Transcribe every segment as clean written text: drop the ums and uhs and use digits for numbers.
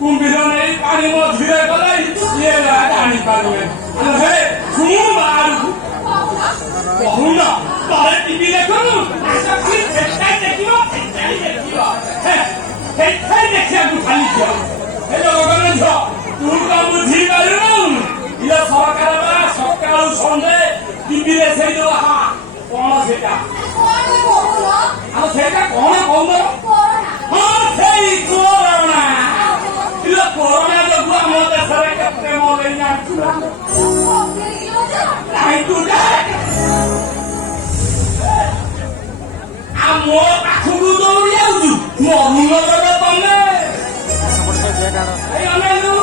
कुंभीर नहीं पानी मझिरे गलाई ये जानी पारुए हे सुन मारू बहुना तले टीवी देखनु ऐसा फिर फेटाई देखियो हे फेटाई देखिया तू खाली छ हे लोगन छ तू का बुद्धि मारू ये सरकार बा सकाळु संडे टीवी रे सेई जो हा कोन सेटा आ सेटा कोन कोन हां सेई कोरोना कोरोना जो हम देशरे केते मोरे ना नहीं तू आ मो पाखु दौड़ी आउछु मरु न तने ए अनेलु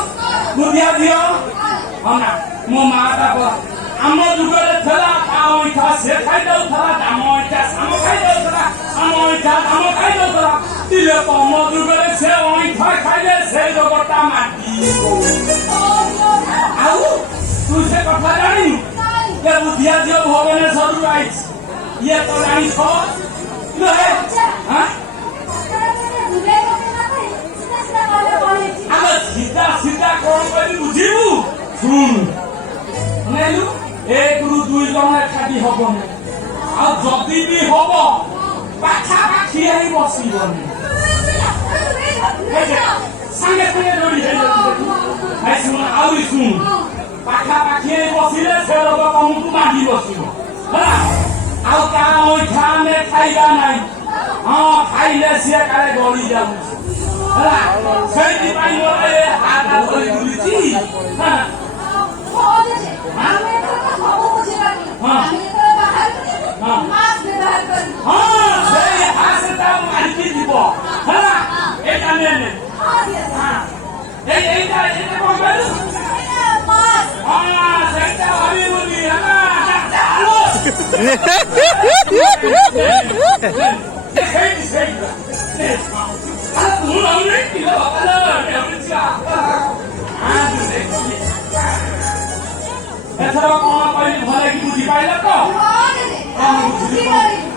बुधिया दियो हना मो माता को आम जुगरे थला पाओ इठा से खाइ दउ थला दाम इठा साम खाइ दउ थला साम इठा दाम खाइ दउ थला तिले पम जुगरे से इठा खाइले से जगता माटी आउ तू से कथा जानी ये बुधिया दियो भुवनेश्वर रु आइछ ये तो जानी छ लो हे हां अब सीधा सीधा कोन करी बुझिबु सुन नेलु एक रु दुई जन एकाठी हबनी आ जदि भी हब पाखा पाखी आई बसिबनी संगे संगे जोड़ी है सुन आउरी सुन पाखा पाखी आई बसिले से लोग तमକୁ मांडी बसिबो ହେଲା ଆଉ କା ओठा में खाइबा नाही हां खाइले से काले गली जाउछ ହେଲା ସେଇଥି ପାଇଁ मोरे हाथ धरि बुलिछि हां एथरा कोन पहिले भले कि बुझी पाइला त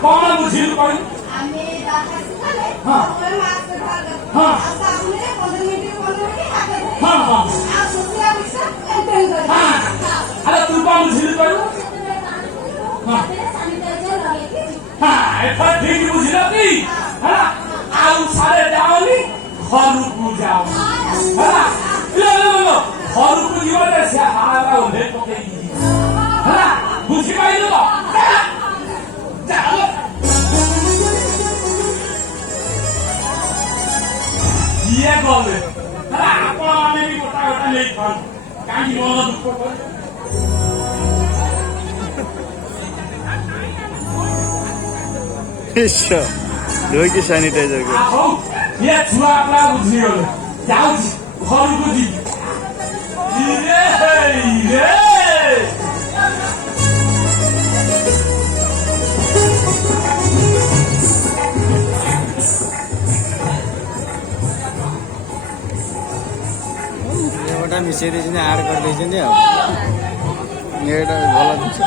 कोन बुझी पड़ी आमे दाखा सुखाले हां और मास पे भाग हां आसा हमने 15 मिनट हाथे हां हां आ सोसिया विषय एंटर कर हां अरे तू कोन बुझी पड़ी हां सैनिटाइजर लगे थी हां एथरा ठीक बुझिला की हां आउ सारे जाओनी घर को जाओ हां लो लो लो घर को जीवले से हारा ओले पकेई हां बुझी पाइलो चलो ये गले हां आपण माने भी गोटा गोटा ले खान काई मन दुख कर इश्श लोई की सैनिटाइजर को आओ ये छुआ अपना बुझी गले जाऊ घर को जी रे गोटा मिसई देछन ऐड कर देछन आ एटा भलो दिस